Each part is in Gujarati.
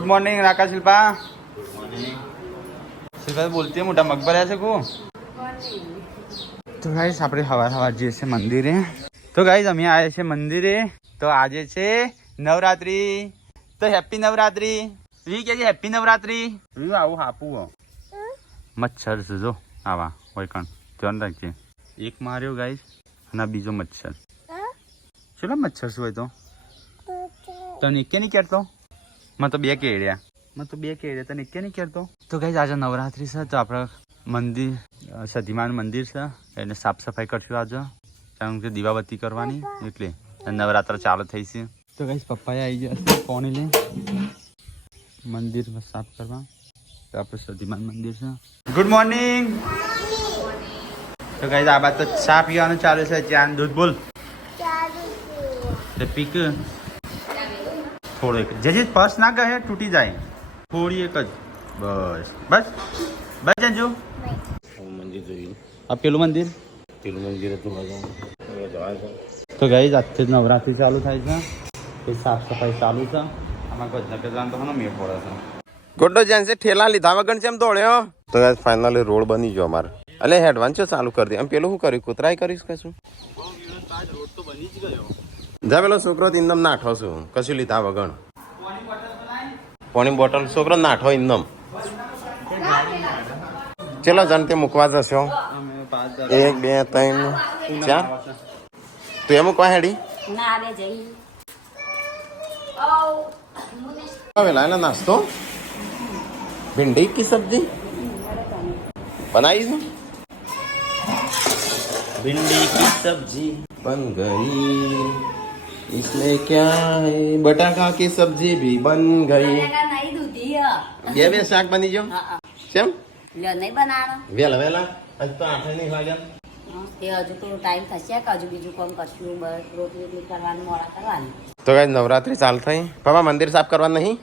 गुड मॉर्निंग राका शिल्पा। शिल्पा बोलती है मोटा मग भर्या છે કો તો ગાઈસ આપણે સવાર જઈએ છે મંદિરે। તો ગાઈસ અમે આવ્યા છે મંદિરે। તો આજે છે નવરાત્રી, તો હેપી નવરાત્રી। વી કે હેપી નવરાત્રી। વી આવું હાપું મચ્છર છે જો આવા હોય કણ ધ્યાન રાખજે। એક માર્યો ગાઈસ અને બીજો મચ્છર। ચલો મચ્છર શું હોય તો નિકે નહીં કરતો। मैं तो बे केड़िया तो निके नहीं करतो। तो गाइस आज नवरात्रि से तो अपना मंदिर सतीमान मंदिर से एने साफ सफाई करशुं आज, कारण के दीवाबत्ती करवानी એટલે नवरात्र चालू થઈ છે। तो गाइस पप्पा आई ગયા પાણી લે મંદિર સાફ કરવા। તો આપણે સતીमान મંદિર છે। Good morning. તો ગાइस આ બાદ તો ચા પીવાનું ચાલુ છે। ચા દૂધ બોલ તો પીક થોડું જે પર્સ ના કહે તૂટી જાય થોડી એક જ બસ બસ બસ જજો મંદિર જોયું આ પેલું મંદિર હતું। તો ગાઈસ આજથી નવરાત્રી ચાલુ થાય છે તો સાફ સફાઈ ચાલુ છે। આમાં ગજના ગજના તો હનો મેળ પડે છે। ગોડો જેન્સે ઠેલા લીધા વગર કેમ દોડ્યો? તો ગાઈસ ફાઇનલી રોડ બની ગયો અમારે। અલે એડવાન્સ ચાલુ કરી દે। આમ પેલું શું કર્યું? કૂતરાય કરીશ કશું? રોડ તો બની જ ગયો। જા પેલો છોકરો ઇન્દમ નાઠો છું કશું લીધા વગર। પાણી બોટલ છોકરો નાઠો ઇન્દમ। ચલો જણ તે મૂકવા જશો 1 2 3 4 તો એ મૂકવા હેડી વેલા એના નાસ્તો भिंडी की सब्जी बनाई है। भिंडी की सब्जी बन गई। इसमें क्या है? बटाका की सब्जी भी बन गई। બે શાક બની ગયો। કેમ નહીં બનાવવાનો વેલા વેલા આજ તો 8 નહીં વાગ્યા તે હજુ તો ટાઈમ થશે કે હજુ બીજું કામ કરશું? બસ રોટલી કરવાનું મોડા કરવાની। તો ગાઈસ નવરાત્રી ચાલ થઈ। બાબા મંદિર સાફ કરવા નહીં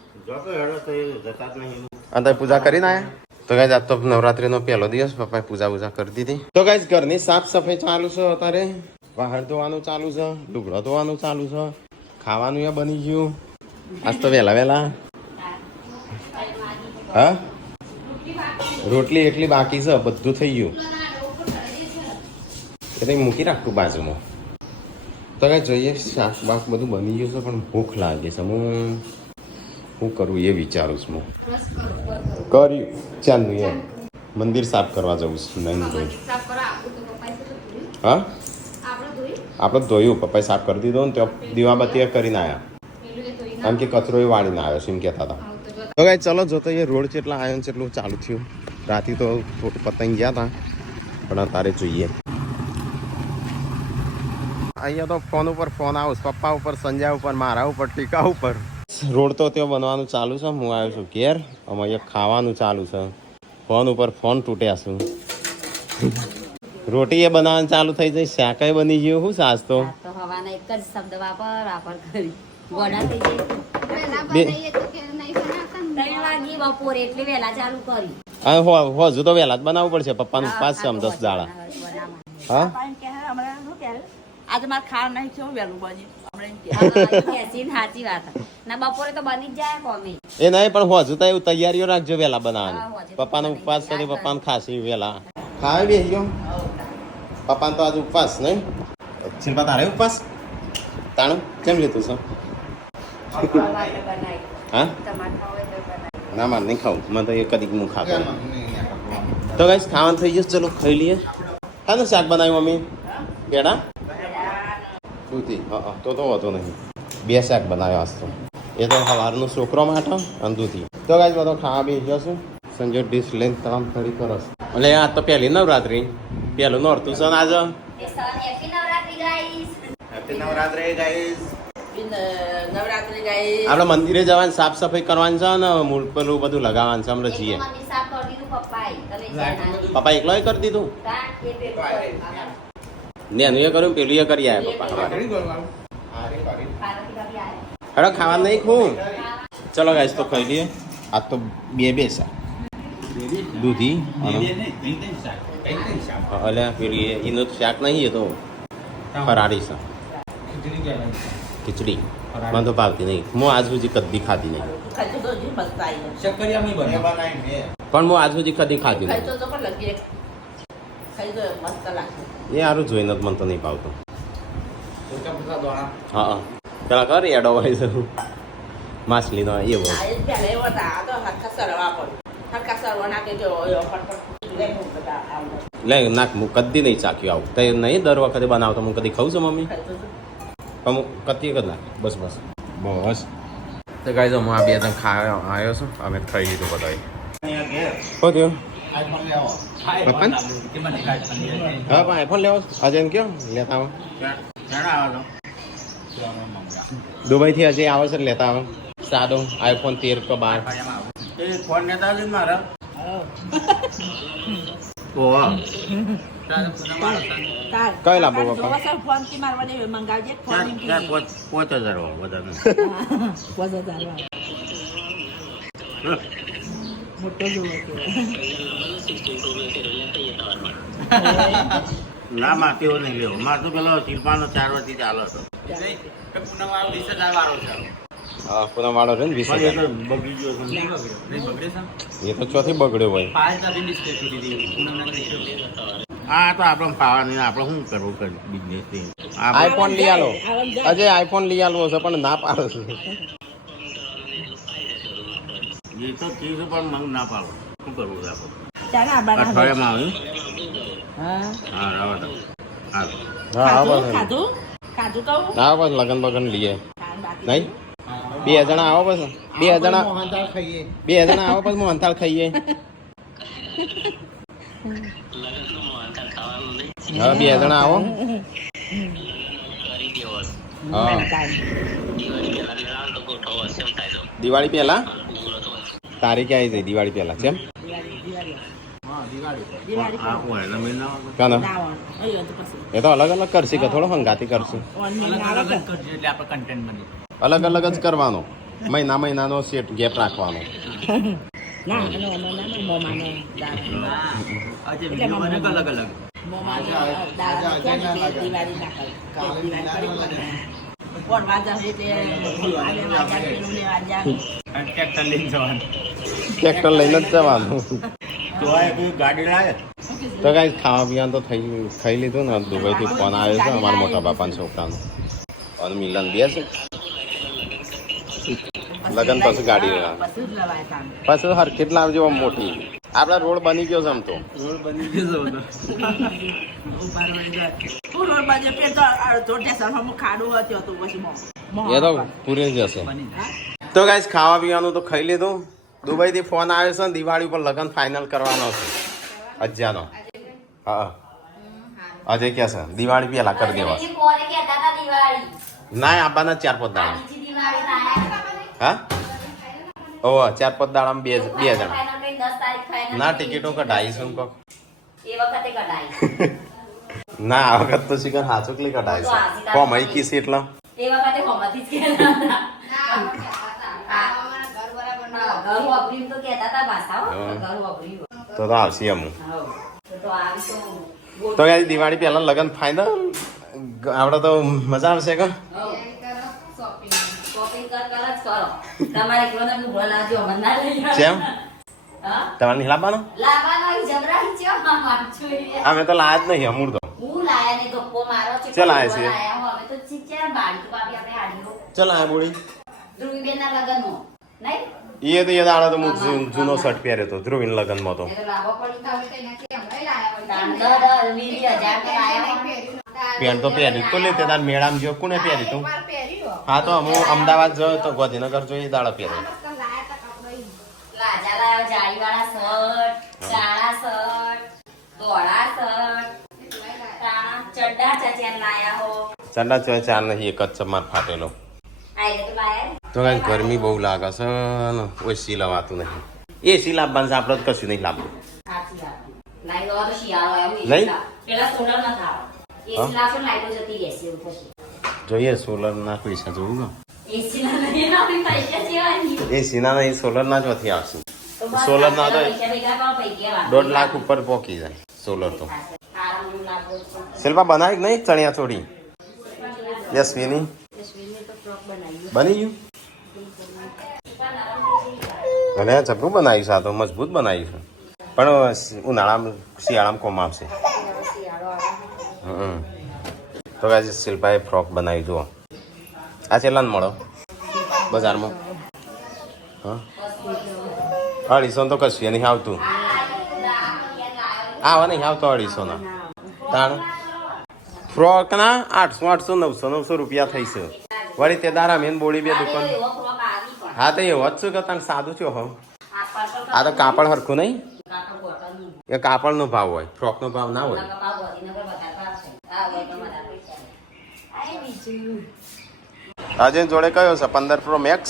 અને પૂજા કરીને આયા। તો ગાઈસ આજ તો નવરાત્રીનો પહેલો દિવસ પપ્પાએ પૂજા કરી દીધી। તો ગાઈસ ઘરની સાફ સફાઈ ચાલુ છે અત્યારે। વાહણ ધોવાનું ચાલુ છે, લુગડો ધોવાનું ચાલુ છે, ખાવાનું એ બની ગયું। આજ તો વહેલા હા રોટલી એટલી બાકી છે, બધું થઈ ગયું એટલે મૂકી રાખતું બાજુમાં। તો કાંઈ જોઈએ શાક બાક બધું બની ગયું છે પણ ભૂખ લાગે છે। હું શું કરું એ વિચારું છું। કર્યું ચાલનું એમ મંદિર સાફ કરવા જવું છે। નહીં જોયું હા આપણે ધોયું પપ્પાએ સાફ કરી દીધો ને તો દીવાબત્તી કરીને આવ્યા કારણ કે કચરો એ વાળીને આવ્યો છે એમ કહેતા હતા। તો કાંઈ ચલો જોતો એ રોડ જેટલા આવ્યો છે એટલું ચાલુ થયું। રાતે તો પતંગ ગયા હતા પણ અત્યારે જોઈએ। અહીંયા તો ફોન ઉપર ફોન આવું પપ્પા ઉપર, સંજય ઉપર, મારા ઉપર, ટીકા ઉપર। રોડ તો ત્યાં બનવાનું ચાલુ છે। હું આવ્યો છું ઘેર। અમે અહીંયા ખાવાનું ચાલુ છે। ફોન ઉપર ફોન તૂટ્યા છું। રોટી એ બનાવવાનું ચાલુ થઈ જાય। શાકાય બની ગયું। શું સાસ તો હવાના એક જ શબ્દ વાપર કરી ગોડા થઈ જાય બપોરે એટલે વહેલા ચાલુ કરી। હા હજુ તો વહેલા જ બનાવવું પડશે। પપ્પાનું ઉપવાસ છે આમ 10 દાડા। હા આજે મારે ખાવા નહીં છે વહેલું બની સાચી વાત ના બપોરે તો બની જ જાય કોમી એ નહીં પણ હજુ તો એવું તૈયારીઓ રાખજો વહેલા બનાવવાની। પપ્પાનો ઉપવાસ છે પપ્પાને ખાસી વહેલા ખાવા બેસી ગયો। પપ્પાને તો આજે ઉપવાસ નહીં। શિલ્પા તારે ઉપવાસ તાણું કેમ લીધું છે? હા ના મારે નહીં ખાવું। મને તો એ કદીક હું ખાતો। તો ગાઈસ ખાવાનું થઈ જશે। ચલો ખાઈ લઈએ। હા શાક બનાવ્યું મમ્મી પેડા દૂધી હા તો વાંધો નહીં। 2 શાક બનાવ્યા આજ તો। એ તો સવારનું છોકરો માટે અને દૂધી। તો ગાઈસ બધો ખાવા બેસી જશું। સંજય ડીશ લઈને તળામ થડી કરસ એટલે આ તો પહેલી નવરાત્રી પહેલું નોરતું છે ને આજે। આપણે મંદિરે જવાની સાફ સફાઈ કરવાની છે ને મૂળ પેલું બધું લગાવવાનું છે। હમણાં જઈએ। પપ્પા એકલો કરી દીધું ને એનું એ કર્યું પેલું એ કરી આવ્યા પપ્પા। હેડો ખાવા નહીં ખું। ચલો ગાઈસ તો ખાઈ લઈએ। આ તો બે શાક દૂધી એટલે પેલી એનું શાક નહીં એ તો ફરાળી શાક ખીચડી મને તો ભાવતી નહીં। હું આજ સુધી કદી ખાધી નહીં। હજુ મસ્ત આવી શક્કરિયા મેં બનાવી પણ હું આજ સુધી કદી ખાધી ખાઈ નહીં. તો પણ લગી ખાઈ તો મસ્ત લાગશે એ સારું જોઈને જ મને તો નહીં ભાવતું. દોણા હા પેલા કર એડો હોય છે માછલીનો એવો. આ જ પહેલા એવો હતા આ તો હરખા સરવા પડે હરખા સરવા નાખે જો ફટફટ લે હું બધા આવડે લે નાખ હું કદી નહીં ચાખ્યું આવું તે નહીં દર વખતે બનાવતો હું કદી ખાઉં છું મમ્મી ખાઈ તો પણ હું કદી જ નાખ બસ બસ બસ તો ગાઈ તો હું આ બે ત્રણ ખાવા આવ્યો છું અમે ખાઈ લીધું બધા શું થયું પપ્પા હા પણ આઈફોન લેવો અજય એમ કયો લેતા આવો દુબઈથી અજય આવે છે લેતા આવે સાદો આઈફોન 13 કે 12 ફોન નેતા આવજો ને મારા કઈ લાવો પપ્પા ફોન થી મારવાની મંગાવજે ફોન એમ કે 5000 વધારે 5000 મોટો જોવો કે ના માં તેવો નહીં લેવો મારે તો પેલો શિલ્પાનો 4 વર્ષથી ચાલો હતો હા પૂરા વાળો છે ને 20,000 બગડી ગયો એ તો ચોથી બગડ્યો હોય હા તો આપણે ખાવાની આપણે શું કરવું કરી બિઝનેસ આઈફોન લઈ આલો અજય આઈફોન લઈ આલો છે પણ ના પાડો છે એ તો ચીજ પણ મંગ ના પાડો શું કરવું છે આપણે ચાલે આ બનાવ અઠવાડિયામાં આવ્યું હા હા રાવા દો હા હા આવો ખાધું ખાધું તો આવો બસ લગન બગન લઈએ નહીં 2 જણા આવો બસ 2 જણા 2 જણા આવો બસ મોહનથાળ ખાઈએ હા 2 જણા આવો હા દિવાળી પહેલા તારીખે આવી જાય દિવાળી પહેલા કેમ આ કોઈ એના મેં ના કાના દાવણ અયો તો પછી એ તો અલગ અલગ કરશે કે થોડો હંગાતી કરશે ઓનલાઈન આવે કે એટલે આપણે કન્ટેન્ટ બની અલગ અલગ જ કરવાનો મહિનાનો સેટ ગેપ રાખવાનો ના એનો ના મોમાનો દાવણ આજે વિડિયો બને અલગ અલગ મોમાનો દાવણ ક્યાં દિવાળી ના કરે દિવાળી કરી કોણ વાજા એટલે આલે વાજા પેલું લે વાજા ટ્રેક્ટર લઈને જવાનું ટ્રેક્ટર લઈને જ જવાનું તો આ કોઈ ગાડી લાવે તો કાંઈ ખાવા પીવાનું તો ખાઈ લીધું ને દુબઈથી ફોન આવ્યો છે અમારા મોટા બાપાના છોકરાનો અને મિલન બે છે લગન પછી ગાડી લેવાનું પછી જ લવાય તાન પાછું હર કેટલા જેવો મોટી આપણા રોડ બની ગયો છે આમ તો રોડ બની ગયો છે ઉપર વળી જાય ફૂલ ઓર બાજુ પે તો અડધો ટેસરમાં ખાડું હતો તો પછી એ તો પૂરી જશે તો ગાઈસ ખાવા પીવાનું તો ખાઈ લીધું દુબઈથી ફોન આવ્યો છે ને દિવાળી ઉપર લગન ફાઇનલ કરવાનો છે અજ્જાનો હા અજય કે છે દિવાળી પહેલા કરી દેવા ના આપવાના 4-5 દાડા હા ઓ 4-5 દાડામાં બે જણા ના ટિકિટો કઢાઈશું કોક ના આ વખત તો શિખર હાચુકલી કઢાઈશું કોમ અહીં કીસ એટલે તો આવશે અમુક તો યાર દિવાળી પહેલા લગન ફાઇનલ આપણે તો મજા આવશે કે કેમ તમારે નહીં લાવવાનો અમે તો લાયા જ નહીં અમૂર તો ચાલ આયા છીએ ચાલ આયા બોડી એ તો યાદ આવે તો હું જૂનો શર્ટ પહેર્યો હતો ધ્રુવીન લગ્નમાં તો પેન્ટ તો પહેર્યું તો લે તે તાર મેળામાં જો કોને પહેર્યું તું હા તો હું અમદાવાદ જોયો તો ગાંધીનગર જોઈએ દાડા પહેર્યો ચંડા ચોય ચાર નહીં એક જ ચમાર ફાટેલો તો કઈ ગરમી બહુ લાગે છે ને ઓછી લવાતું નહીં એસી લાવવાનું છે આપણે તો કશું નહીં લાવવું જોઈએ સોલર ના પૈસા જોવું ને એસી ના નહીં સોલર ના જ નથી આવશે સોલર ના તો 1.5 લાખ ઉપર પોકી જાય સોલર તો શિલ્પા બનાવી નહીં ચણિયા ચોળી યશવીની બની ગયું અને જબરું બનાવ્યું છે, આ તો મજબૂત બનાવ્યું છે, પણ ઉનાળામાં શિયાળામાં કોમ આવશે. તો આજે શિલ્પાએ ફ્રોક બનાવી જુઓ. આ કેટલાને મળો બજારમાં? હા 250 તો કશું નહીં આવતું. આવા નહીં આવતો 250 તાણ ફ્રોકના 800 900 રૂપિયા થઈ છે. વળી તે દારા મેન બોડી બે દુકાન. હા તો એવું જ છું કે તને સાદું છો હો. આ તો કાપડ હરખું નહીં, એ કાપડનો ભાવ હોય, ફ્રોકનો ભાવ ના હોય. આજે જોડે કયો છે 15 Pro Max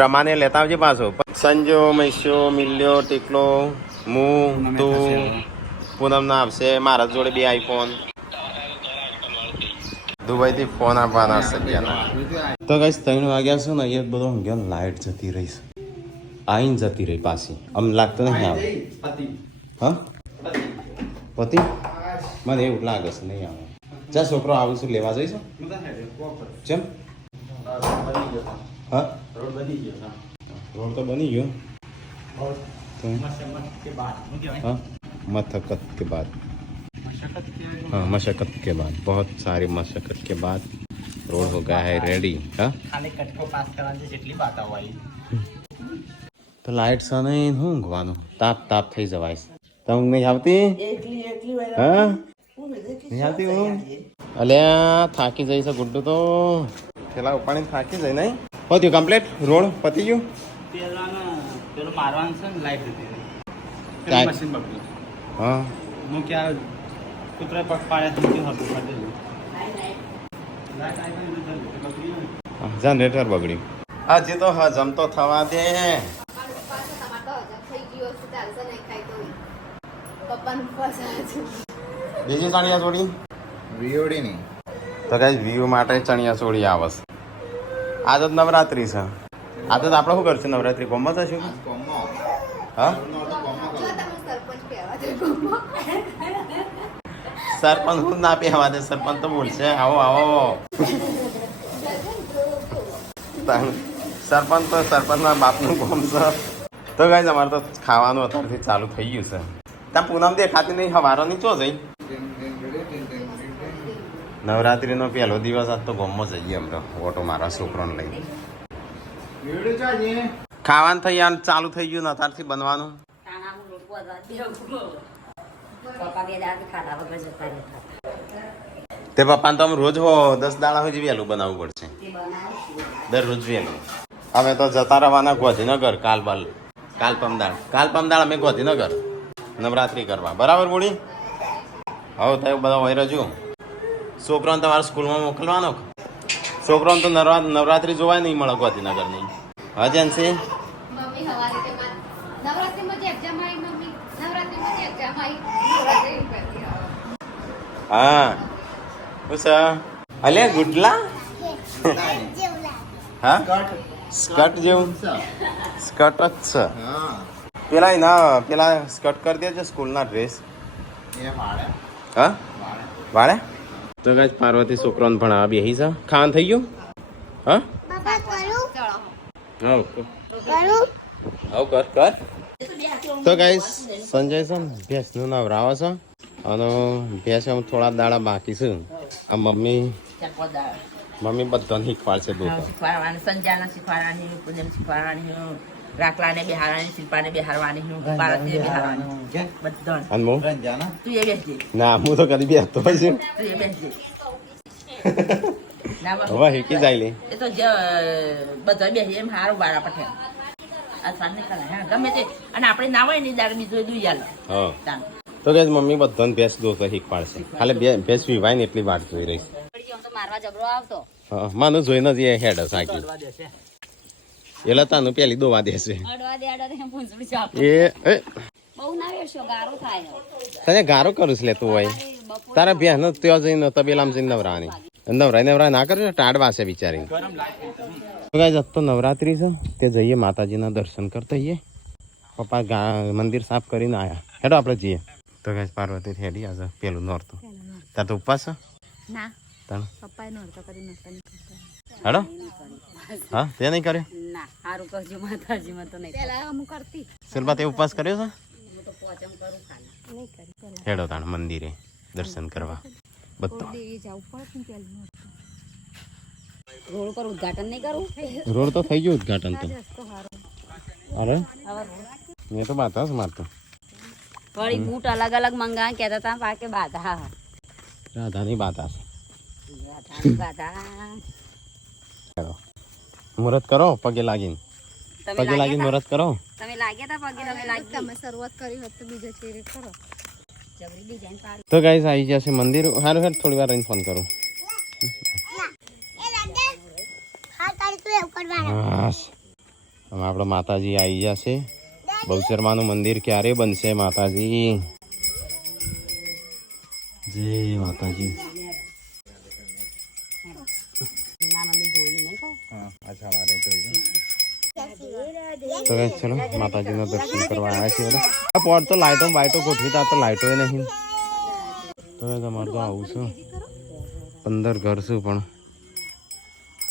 રમાને લેતા આવજે પાછો. સંજો મૈસ્યો મિલ્યો ટીકલો હું તું પૂનમ ના આવશે. મારા જોડે 2 iPhone. દુબઈ થી ફોન આપવાના છે. તો કઈ 3 વાગ્યા છે ને, એ બધો ઊંઘ્યો, લાઈટ જતી રહી છે. આઈને જતી રહી પાછી. આમ લાગતું નહીં આવે. હા પતિ મને એવું લાગે છે નહીં આવે. જા છોકરો આવું છું લેવા જઈશું. ચમ હા રોડ તો બની ગયો. हाँ मशक्कत के बाद, हाँ मशक्कत के बाद, बहुत सारी मशक्कत के बाद रोड हो गया है रेडी. हाँ ખાલી કટકો પાસ કરવાની જેટલી વાત આવી. તો લાઈટ છે નહીં, હું ઊંઘવાનું તાપ થઈ જવાય. તો ઊંઘ નહીં આવતી? હા નહીં આવતી ઊંઘ? અલ્યા થાકી જઈ છે ગુડ્ડુ તો. પેલા ઉપાડી થાકી જાય નહીં. પત્યું કમ્પ્લીટ રોડ પતી ગયું. પેલું મારવાનું છે ને લાઈટ જતી લાઈટ. મશીન બગડ્યું. હા હું ક્યાં કૂતરા પગ પાડ્યા તો કેવું હતું ફાટેલું. જનરેટર બગડ્યું. હજી તો હજમ તો થવા દે. બીજી ચણિયા ચોળી વિયોડી નહીં તો કઈ વ્યૂ માટે ચણિયા ચોળી આવે છે. આજ જ નવરાત્રી છે. આજ જ આપણે શું કરશું? નવરાત્રી ગોમમાં જશું. હા સરપંચ હું ના પહેવા દે. સરપંચ તો બોલશે આવો આવો. સરપંચના બાપનું કોમ છે. તો ગાઈસ અમારે તો ખાવાનું અત્યારથી ચાલુ થઈ ગયું છે. ત્યાં પૂનમ દેખાતી નહીં, હવારોની ચો જઈ. નવરાત્રીનો પહેલો દિવસ આજ તો ગોમમાં જઈએ અમે ઓટો મારવા છોકરાને લઈને. ખાવાનું થઈ યાર ચાલુ થઈ ગયું ને અત્યારથી બનવાનું. તે પપ્પાને તો અમે રોજ 10 દાડા સુધી વહેલું બનાવવું પડશે. દરરોજ વહેલું. અમે તો જતા રહેવાના ગોધીનગર કાલ પમદાળ અમે ગોધીનગર નવરાત્રી કરવા. બરાબર બોડી? હવે તો બધા હોય રજુ. છોકરાને તમારા સ્કૂલમાં મોકલવાનો. છોકરાને તો નવરાત્રી જોવાય નહીં મળે ગોધીનગરની. હા જેન્સી હા અલે ગુડલા. હા સ્કર્ટ જેવું સ્કર્ટ જ છે. પેલા સ્કર્ટ કરી દેજો સ્કૂલના ડ્રેસ. હા વાળે તો કઈ પાર્વતી છોકરાને ભણાવવા બેહી છે. ખાવાનું થઈ ગયું? હા કર. તો ગાઈસ સંજય છે ભેંસનું નવરાવે છે અને ભેંસ થોડા દાડા બાકી છે. આ મમ્મી બધાને શીખવાડશે. શીખવાડવાની, સંજાને શીખવાડવાની, પૂજન શીખવાડવાની, રાખલાને બેહારવાની, શિલ્પાને બેહારવાની, ભારતને બેહારવાની, બધાને. અને હું તું એ બેસજે. ના હું તો કદી બેસતો હોય છે. તું એ બેસજે. હવે શીખી જાય લે. એ તો જે બધા બેસી એમ સારું વાળા પઠે. આ સાંજને કરાય હા ગમે તે. અને આપણે ના હોય ને દાળ બીજું દુઈ આલો. હા તો કે મમ્મી બધાને ભેંસ દોતો શીખવાડશે. ખાલી ભેંસ વિવાય ને એટલી વાત જોઈ રહી. મારવા જબરો આવતો. હા માનું જોઈને જ એ હેડ સાકી એટલે તાનું પેલી દોવા દેશે. તને ગારો કરું છે લે તું હોય તારા ભેંસ ત્યાં જઈને તબેલામાં જઈને નવરાય ના કરે ટાળવા છે બિચારી. તો નવરાત્રી છે તે જઈએ માતાજીના દર્શન કરતા જઈએ. પપ્પા મંદિર સાફ કરીને આયા. હેડો આપણે જઈએ. તો ગાઈસ પાર્વતી હેડી આજે પેલું નોરતું તાર તો ઉપવાસ છે હેડો. હા તે નહીં કર્યો ના સારું કરજો માતાજીમાં તો નહીં પેલા હું કરતી શિલ્પા તે ઉપવાસ કર્યો છે હું તો પોચમ કરું ખાલી નહીં કરી હેડો તાણ મંદિરે દર્શન કરવા બધો દેવી જવું પડે પેલું રોડ પર ઉદ્ઘાટન નહીં કરું રોડ તો થઈ ગયો ઉદઘાટન તો અરે હવે મેં તો બાતા જ મારતો વળી બૂટ અલગ અલગ મંગા કહેતા હતા પાકે બાધા રાધાની બાતા બાધા હેડો મુહૂર્ત કરો પગે લાગીને પગે લાગીને મુહૂર્ત કરો તમે લાગ્યા હતા પગે તમે લાગી તમે શરૂઆત કરી હોત તો બીજો ચેરે કરો જબરી ડિઝાઇન પાડી તો ગાઈસ આવી જશે મંદિર હારું હેડ થોડી વાર રહીને ફોન કરું બસ હવે આપણે માતાજી આવી જશે બહુચરમાનું મંદિર ક્યારે બનશે માતાજી જય માતાજી ના મંદિર જોયું નહીં કહો તો ગાઈસ ચલો માતાજીના દર્શન કરવા આવ્યા છીએ બધા આ પોટ તો લાઈટો બાઈટો ગોઠવી તા તો લાઈટો નહીં તો તમારે તો આવું છું 15 ઘર છું પણ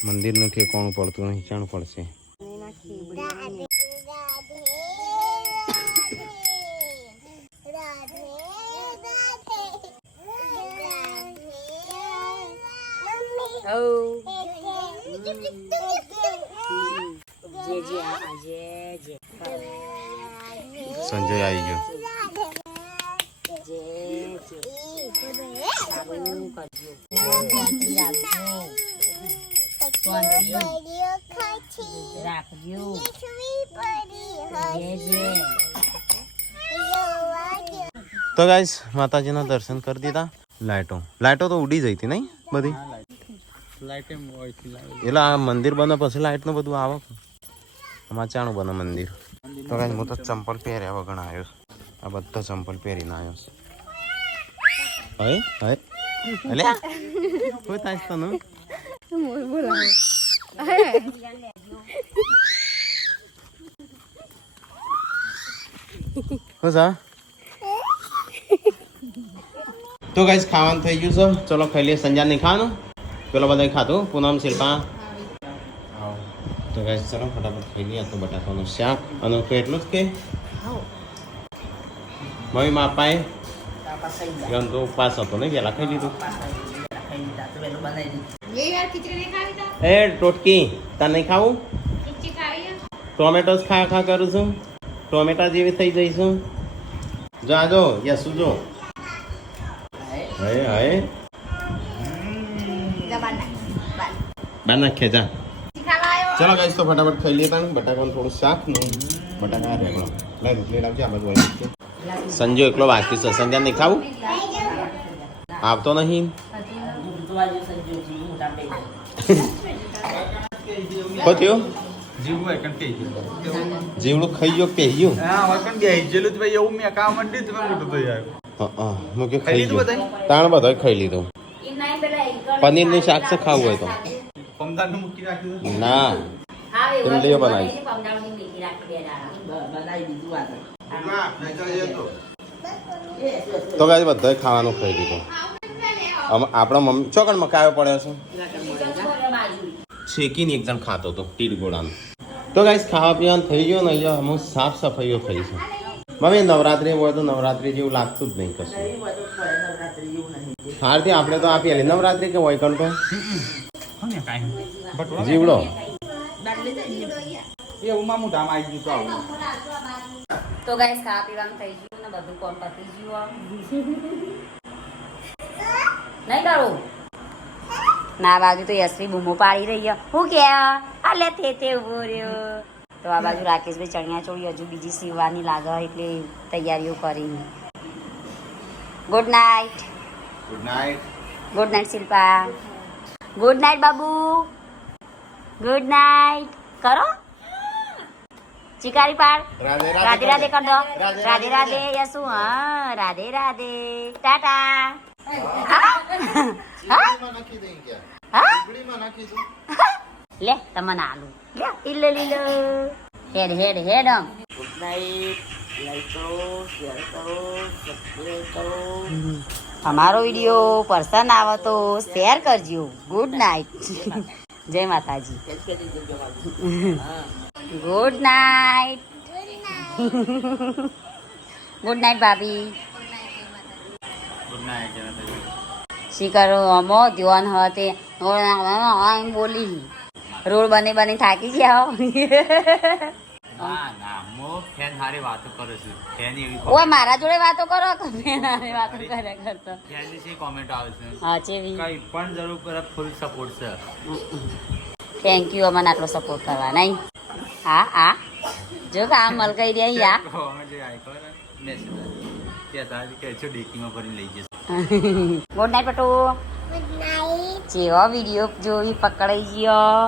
મંદિરનું ઠેકાણું પડતું નહીં જાણવું પડશે સંજય આવી ગયો તો ગાઈસ માતાજીના દર્શન કરી દીધા લાઈટો તો ઉડી જઈ હતી નહીં બધી એટલે આ મંદિર બને પછી લાઈટ નું બધું આવે આમાં ચાણું બને મંદિર તો ગાઈસ હું તો ચંપલ પહેર્યા વગર આવ્યો આ બધા ચંપલ પહેરીને આવ્યો હવે હવે અલ્યા કોઈ થાય તને તો ગાઈસ ખાવાનું થઈ ગયું છે ચલો ખાઈ લઈએ સંજા નહીં ખાવાનું પેલો બધા ખાતું પૂનમ શિલ્પા તો ગાઈસ ચલો ફટાફટ ખાઈ લઈએ તો બટાકાનું શાક અને એટલું જ કે મમ્મી માં અપાએ એમ તો ઉપવાસ હતો ને પેલા ખાઈ લીધું એ ટોટકી તાર નહીં ખાવું ટોમેટોસ ખા ખા કરું છું ટોમેટા જેવી થઈ જઈશું જો યસુ જો હાય હાય બાર નાખે જા ચલો ગાઈસ તો ફટાફટ ખાઈ લઈએ તાણ બટાકાનું થોડું શાક ને બટાકા રેગણો લઈ રોટલી લાવજે આ બધું સંજો એકલો બાકી છે સંજ્ઞા નહીં ખાવું આવતો નહીં શું થયું જીવડું ખાઈ ગયો પહેરી ગયું મૂકે ખાઈ ગયું તાણ બધા ખાઈ લીધું પનીર નું શાક છે ખાવું હોય તો ના ઇમલીઓ બનાવી તો ગાય બધા ખાવાનું ખાઈ લીધું આપણા મમ્મી ચોકડ મકાયો પડ્યો છે શેકીને એક જણ ખાતો હતો તીરગોળાનું તો ગાઈસ ખાવા પીવાનું થઈ ગયો ને અહીંયા અમુક સાફ સફાઈઓ થઈ છે મમ્મી નવરાત્રી હોય તો નવરાત્રી જેવું લાગતું જ નહીં કશું હારથી આપણે તો આપીએ નવરાત્રી કે હોય કંટો જીવડો તો ગાઈસ ખાવા પીવાનું થઈ ગયું ને બધું કોમ પતી ગયું નહીં કરું ના બાજુ તો યશ્રી બૂમો પાડી રહી હું કે આલે તે ઉભો રહ્યો તો આ બાજુ રાકેશભાઈ ચણિયા ચોળી હજુ બીજી સીવવાની લાગે એટલે તૈયારીઓ કરી good night good night Shilpa good night Babu good night કરો ચિકારી પાડ રાધે રાધે કર દો રાધે રાધે યસુ હા રાધે રાધે ટાટા લે તમને આલુ ઇલ્લે લીલો હેડ હેડ હેડ ગુડ નાઇટ લાઈક કરો શેર કરો સબસ્ક્રાઇબ કરો અમારો વિડિયો પસંદ આવે તો શેર કરજો ગુડ નાઇટ જય માતાજી. કેસ કે દીધું જવાનું. હા. Good night. ગુડ નાઇટ ભાભી. Good night. શી કરો અમો ધ્યાન હતે બોલી રોડ બની બની થાકી ગયા હો. ના ના મો ફેન હારી વાતો કરું છું. ફેન એવી ઓય મારા જોડે વાતો કરો કે મેં હારે વાતો કરે કરતો. ફેનની છે કોમેન્ટ આવે છે. હા ચેવી કઈ પણ જરૂર પડે ફૂલ સપોર્ટ છે. થેન્ક યુ અમને આટલો સપોર્ટ કરવા નહીં. હા હા જો કે આ મલકાઈ રહ્યા યા. કોમેન્ટ જે આઈ કરે મેસેજ કે તારી કે છો ડીકીમાં ભરીને લઈ જશે. ગુડ નાઇટ પટુ. Good night. જેવો વિડીયો જોઈ પકડાઈ ગયો.